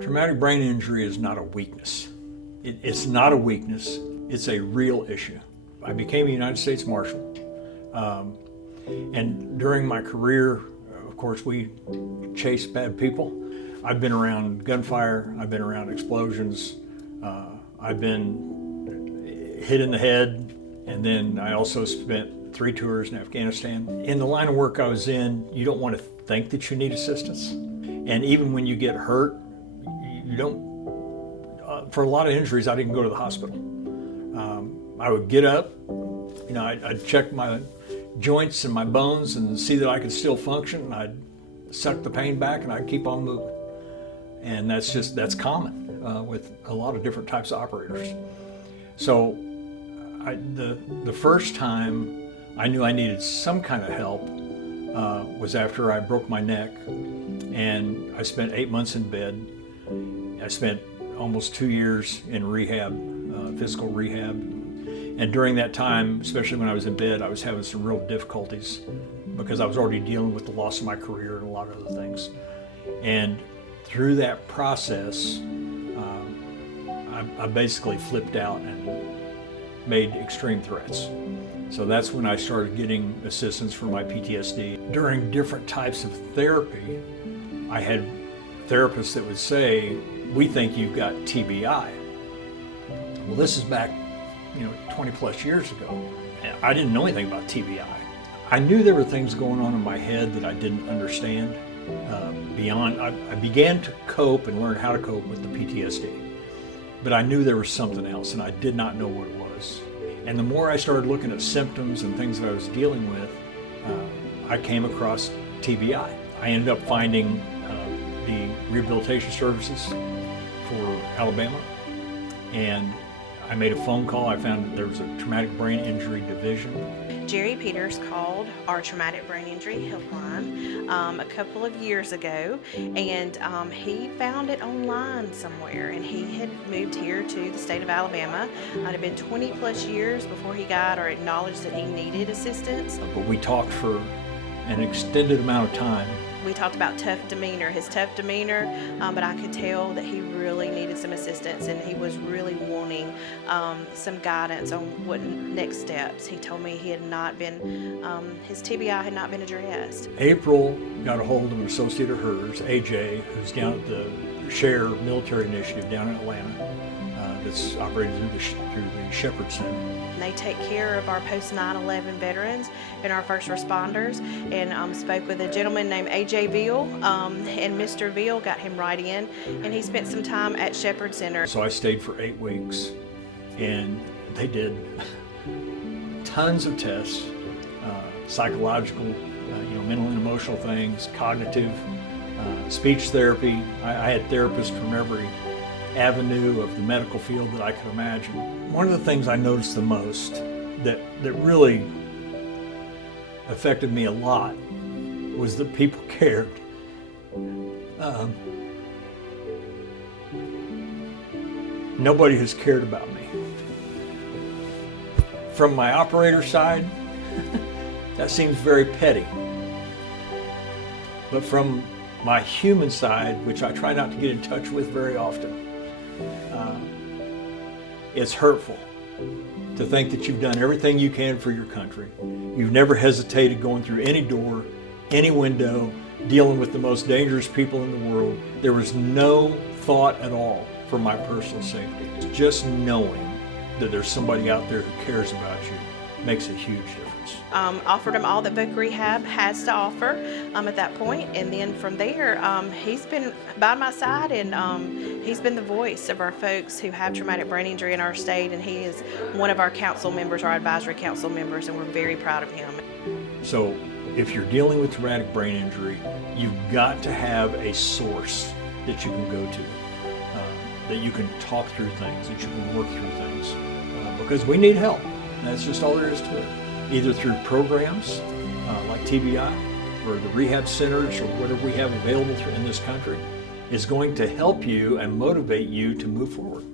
Traumatic brain injury is not a weakness. It's not a weakness, it's a real issue. I became a United States Marshal, and during my career, of course, we chase bad people. I've been around gunfire, I've been around explosions, I've been hit in the head, and then I also spent 3 tours in Afghanistan. In the line of work I was in, you don't want to think that you need assistance. And even when you get hurt, you don't, for a lot of injuries, I didn't go to the hospital. I would get up, I'd check my joints and my bones and see that I could still function, and I'd suck the pain back and I'd keep on moving. And that's common with a lot of different types of operators. So the first time I knew I needed some kind of help was after I broke my neck, and I spent 8 months in bed. I spent almost 2 years in rehab, physical rehab. And during that time, especially when I was in bed, I was having some real difficulties because I was already dealing with the loss of my career and a lot of other things. And through that process, I basically flipped out and made extreme threats. So that's when I started getting assistance for my PTSD. During different types of therapy, I had therapists that would say, "We think you've got TBI." Well, this is back 20 plus years ago. I didn't know anything about TBI. I knew there were things going on in my head that I didn't understand. I began to cope and learn how to cope with the PTSD, but I knew there was something else, and I did not know what it was. And the more I started looking at symptoms and things that I was dealing with, I came across TBI. I ended up finding the Rehabilitation Services for Alabama, and I made a phone call. I found that there was a traumatic brain injury division. Jerry Peters called our traumatic brain injury helpline a couple of years ago, and he found it online somewhere, and he had moved here to the state of Alabama. It had been 20 plus years before he got or acknowledged that he needed assistance. But we talked for an extended amount of time. We talked about his tough demeanor, but I could tell that he really needed some assistance, and he was really wanting some guidance on what next steps. He told me he had not been, his TBI had not been addressed. April got a hold of an associate of hers, AJ, who's down at the SHARE military initiative down in Atlanta, that's operated through the Shepherd Center. They take care of our post 9/11 veterans and our first responders, and spoke with a gentleman named AJ Veal, and Mr. Veal got him right in, and he spent some time at Shepherd Center. So I stayed for 8 weeks, and they did tons of tests, psychological, mental and emotional things, cognitive, speech therapy. I had therapists from every avenue of the medical field that I could imagine. One of the things I noticed the most that really affected me a lot was that people cared. Nobody has cared about me. From my operator side, that seems very petty. But from my human side, which I try not to get in touch with very often, it's hurtful to think that you've done everything you can for your country. You've never hesitated going through any door, any window, dealing with the most dangerous people in the world. There was no thought at all for my personal safety. Just knowing that there's somebody out there who cares about you makes a huge difference. Offered him all that Voc Rehab has to offer at that point, and then from there, he's been by my side, and he's been the voice of our folks who have traumatic brain injury in our state, and he is one of our council members, our advisory council members, and we're very proud of him. So if you're dealing with traumatic brain injury, you've got to have a source that you can go to, that you can talk through things, that you can work through things, because we need help. That's just all there is to it. Either through programs like TBI or the rehab centers or whatever we have available in this country is going to help you and motivate you to move forward.